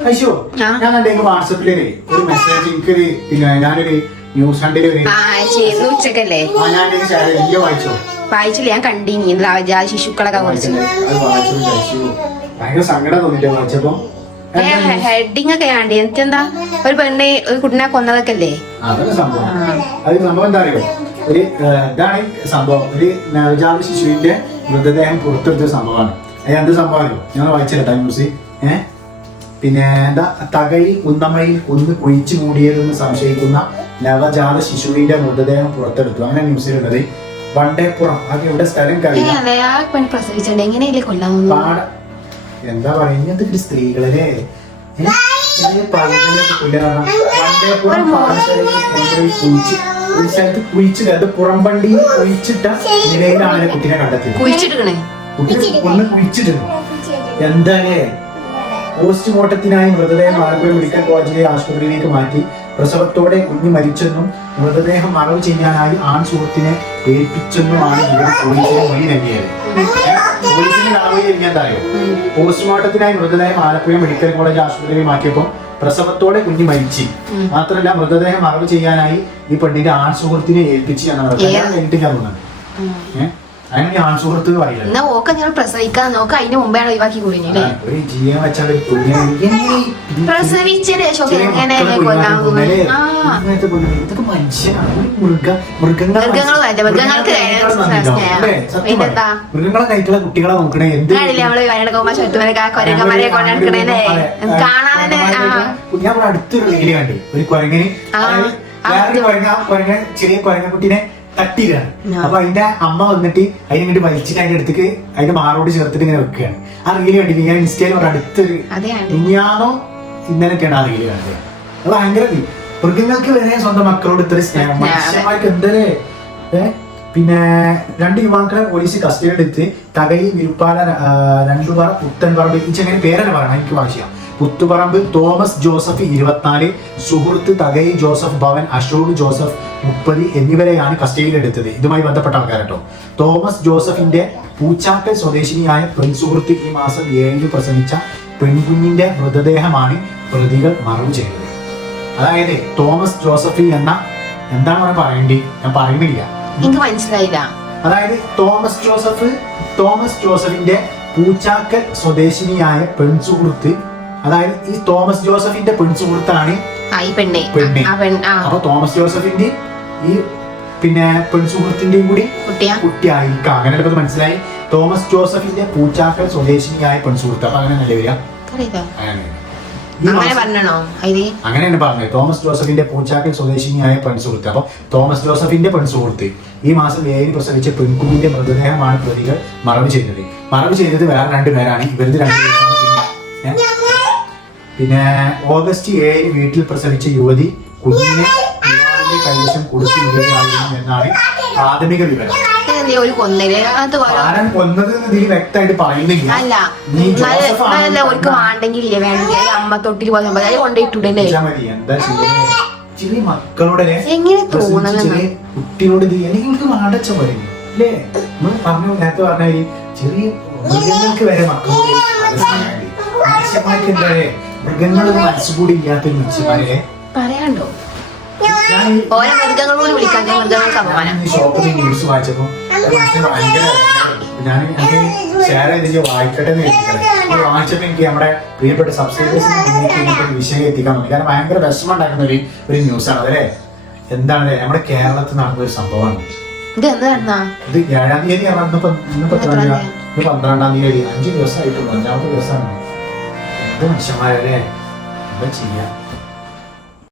ഞാൻ കണ്ടെങ്കിൽ വാട്സപ്പിൽ ഒരു മെസ്സേജ് എനിക്കൊരു പിന്നെ ഞാനൊരു ന്യൂസ് കണ്ടിൽ ഒരു? ആ ഉച്ചക്കല്ലേ? ആ ഞാൻ ഷെയർ ചെയ്ത് വായിച്ചോ? വായിച്ചില്ല ഞാൻ കണ്ടിനി നവജാത ശിശുക്കളൊക്കെ കുറിച്ച് അത് വായിച്ചു കഴിച്ചു ഭയങ്കര സങ്കടം തോന്നിട്ട് വായിച്ചപ്പോ? ഹെഡിങ് ഒക്കെ ആണ്ടി എന്താ ഒരു പെണ്ണെ ഒരു കുട്ടിനെ കൊന്നതൊക്കെ അല്ലേ സംഭവം. അത് സംഭവം എന്താ അറിയോ? ഒരു ഏഹ്, ഇതാണ് സംഭവം. ഒരു നവജാത ശിശുവിന്റെ മൃതദേഹം പുറത്തെടുത്ത സംഭവമാണ്. അത് എന്ത് സംഭവം അറിയോ? ഞാൻ വായിച്ചിട്ടാ ന്യൂസ് ഏഹ് പിന്നെ എന്താ തകഴി കുന്നമ്മയിൽ കുന്ന് കുഴിച്ചു മൂടിയതെന്ന് സംശയിക്കുന്ന നവജാത ശിശുവിന്റെ മൃതദേഹം പുറത്തെടുത്തു. അങ്ങനെ ന്യൂസിലുള്ളത് വണ്ടേപ്പുറം. അത് ഇവിടെ സ്ഥലം കഴിഞ്ഞു എന്താ പറയുന്നത് ഒരു സ്ത്രീകളെ ഒരു സ്ഥലത്ത് കുഴിച്ചിട്ട് അത് പുറംപണ്ടി കുഴിച്ചിട്ട നിലയിലാണ് കുട്ടിനെ കണ്ടെത്തിയത്. കുഴിച്ചിട്ടിക്കണേ കുട്ടിനെ ഒന്ന് കുഴിച്ചിട്ടുണ്ട് എന്താണ് പോസ്റ്റ്മോർട്ടത്തിനായി മൃതദേഹം ആലപ്പുഴ മെഡിക്കൽ കോളേജിലെ ആശുപത്രിയിലേക്ക് മാറ്റി. പ്രസവത്തോടെ കുഞ്ഞ് മരിച്ചെന്നും മൃതദേഹം മറവ് ചെയ്യാനായി ആൺ സുഹൃത്തിനെ ഏൽപ്പിച്ചെന്നുമാണ് ഇവർ പോലീസിനെ മൊഴി നൽകിയത്. പോലീസിന്റെ നടപടി എന്തായോ പോസ്റ്റ്മോർട്ടത്തിനായി മൃതദേഹം ആലപ്പുഴ മെഡിക്കൽ കോളേജ് ആശുപത്രിയിൽ മാറ്റിയപ്പോൾ പ്രസവത്തോടെ കുഞ്ഞ് മരിച്ചു. മാത്രമല്ല മൃതദേഹം മറവ് ചെയ്യാനായി ഈ പെണ്ണിന്റെ ആൺ സുഹൃത്തിനെ ഏൽപ്പിച്ച് എന്നാണ് കല്യാണം കഴിഞ്ഞിട്ട് ഞാൻ തോന്നുന്നത് ഏഹ് അതിന് സുഹൃത്ത് എന്ന് പറയില്ല എന്നാ ഓക്ക നിങ്ങൾ പ്രസവിക്കാൻ നോക്ക അതിന് മുമ്പേ ഒഴിവാക്കി കുടിഞ്ഞല്ലേ ഒരു ജീവൻ വെച്ചാൽ എങ്ങനെ പ്രസവിച്ചതിന് ശേഷം കൊല്ലാൻ മൃഗങ്ങളെ കഴിക്കുള്ള കുട്ടികളെ നോക്കണേ. എന്ത് ഞാൻ അടുത്തൊരു കണ്ടി. ഒരു കുരങ്ങനെ. ചെറിയ കുരങ്ങക്കുട്ടിനെ തട്ടിയിലാണ് ആ. അപ്പൊ അതിന്റെ അമ്മ വന്നിട്ട് അതിനെ ഇങ്ങോട്ട് വലിച്ചിട്ട് അതിന്റെ അടുത്തേക്ക് അതിന്റെ മാറോട് ചേർത്തിട്ട് ഇങ്ങനെ വെക്കുകയാണ്. ആ റീൽ കണ്ടിട്ട് ഞാൻ ഇൻസ്റ്റയിൽ ഒരു അടുത്തൊരു ഇനിയാണോ ഇന്നലെയൊക്കെയാണ് ആ റീൽ കണ്ടത്. അത് ഭയങ്കര. മൃഗങ്ങൾക്ക് വരെ സ്വന്തം മക്കളോട് ഇത്ര സ്നേഹം. മനുഷ്യന്മാർക്ക് എന്തല്ലേ? പിന്നെ രണ്ട് യുവാക്കളെ പോലീസ് കസ്റ്റഡിയിലെടുത്ത് തകഴി വിരുപ്പാല രണ്ടുപാറ പുത്തൻപാറ പുത്തൻപറമ്പ് ഇച്ചങ്ങനെ പേരല്ല പറയണം? എനിക്ക് ആവശ്യം പുത്തുപറമ്പ് തോമസ് ജോസഫ് ഇരുപത്തിനാല് സുഹൃത്ത് തകൈ ജോസഫ് ഭവൻ അശോക് ജോസഫ് മുപ്പത് എന്നിവരെയാണ് കസ്റ്റഡിയിലെടുത്തത്. ഇതുമായി ബന്ധപ്പെട്ട ആൾക്കാരട്ടോ തോമസ് ജോസഫിന്റെ പൂച്ചാക്കൽ സ്വദേശിനിയായ പ്രിൻസുഹൃത്ത് ഈ മാസം ഏഴിന് പ്രസവിച്ച പെൺകുഞ്ഞിന്റെ മൃതദേഹമാണ് പ്രതികൾ മറവ് ചെയ്തത്. അതായത് തോമസ് ജോസഫ് എന്ന എന്താണ് പറയേണ്ടി? ഞാൻ പറയുന്നില്ല. എനിക്ക് മനസ്സിലായില്ല. അതായത് തോമസ് ജോസഫ് തോമസ് ജോസഫിന്റെ പൂച്ചാക്കൽ സ്വദേശിനിയായ പെൺസുഹൃത്ത് അതായത് ഈ തോമസ് ജോസഫിന്റെ പെൺസുഹൃത്താണ് പെണ്ണെ. അപ്പൊ തോമസ് ജോസഫിന്റെ ഈ പിന്നെ പെൺസുഹൃത്തിന്റെയും കൂടി കുട്ടിയാ? കുട്ടിയായിരിക്കാം. അങ്ങനെ ഇപ്പൊ മനസ്സിലായി. തോമസ് ജോസഫിന്റെ പൂച്ചാക്കൽ സ്വദേശിനിയായ പെൺസുഹൃത്ത്. അപ്പൊ അങ്ങനെ നല്ല വരിക? അങ്ങനെയാണ് പറഞ്ഞത്. തോമസ് ജോസഫിന്റെ പൂച്ചാക്കൽ സ്വദേശിനിയായ പെൺസുഹൃത്ത്. അപ്പൊ തോമസ് ജോസഫിന്റെ പെൺസുഹൃത്ത് ഈ മാസം ഏഴിന് പ്രസവിച്ച പെൺകുഞ്ഞിന്റെ മൃതദേഹമാണ് പ്രതികൾ മറവ് ചെയ്യുന്നത് മറവ് ചെയ്തത് വേറെ രണ്ടുപേരാണ് ഇവരുടെ രണ്ടുപേരാണ് പിന്നെ? പിന്നെ ഓഗസ്റ്റ് ഏഴിന് വീട്ടിൽ പ്രസവിച്ച യുവതി കുഞ്ഞിനെ യുവാവിന്റെ കൈവശം കൊടുത്തു വിടുകയായിരുന്നു എന്നാണ് പ്രാഥമിക വിവരം. ഒരു കൊന്നൽ. അത് ഓരോ ആരൻ കൊന്നത് എന്ന് ഇതിൽ വ്യക്തമായിട്ട് പറയുന്നില്ല. അല്ല നീ നല്ല വേണ്ടെങ്കിൽ അമ്മ തൊട്ടിൽ പോലെ അത് മതി എന്താ ചെയ്യുന്നത് ചെറിയ മക്കളോട് എങ്ങനെ പ്രസവിച്ച തോന്നണെന്ന്? ചെറിയ കുട്ടിയോട് ഇത് അല്ലെങ്കിൽ ഇവർക്ക് വാടച്ച പറയും അല്ലേ? നമ്മൾ പറഞ്ഞു നേരത്തെ പറഞ്ഞ ചെറിയ മൃഗങ്ങൾക്ക് വരെ മക്കളോട് മൃഗങ്ങളൊരു മനസ്സുകൂടി ഇല്ലാത്ത മനുഷ്യന്മാരെ പറയാണ്ടോ? ഞാൻ ഈ- ഓരോ മൃഗങ്ങളോട് വിളിക്കാൻ ഞാൻ മൃഗങ്ങൾക്ക് അപമാനം. ഞാൻ ഷോപ്പിൽ ന്യൂസ് വായിച്ചപ്പോ മനസ്സിന് ഭയങ്കര ഞാൻ എനിക്ക് ഷെയർ ചെയ്ത് വായിക്കട്ടെ എന്ന് എനിക്ക് നമ്മുടെ പ്രിയപ്പെട്ട സബ്സ്ക്രൈബേഴ്സിന് ഒരു വിഷയം എത്തിക്കാൻ തോന്നി. കാരണം ഭയങ്കര വിഷമം ഉണ്ടാക്കുന്ന ഒരു ഒരു ന്യൂസാണ് അതല്ലേ? എന്താണ് നമ്മുടെ കേരളത്തിൽ നടന്ന ഒരു സംഭവമാണ്. ഇത് ഏഴാം തീയതി? ഇന്ന് പന്ത്രണ്ടാം തീയതി. അഞ്ച് ദിവസമായിട്ടുള്ളൂ. അഞ്ചാമത്തെ ദിവസമാണ്. എന്ത് മനുഷ്യന്മാരല്ലേ എന്താ ചെയ്യാ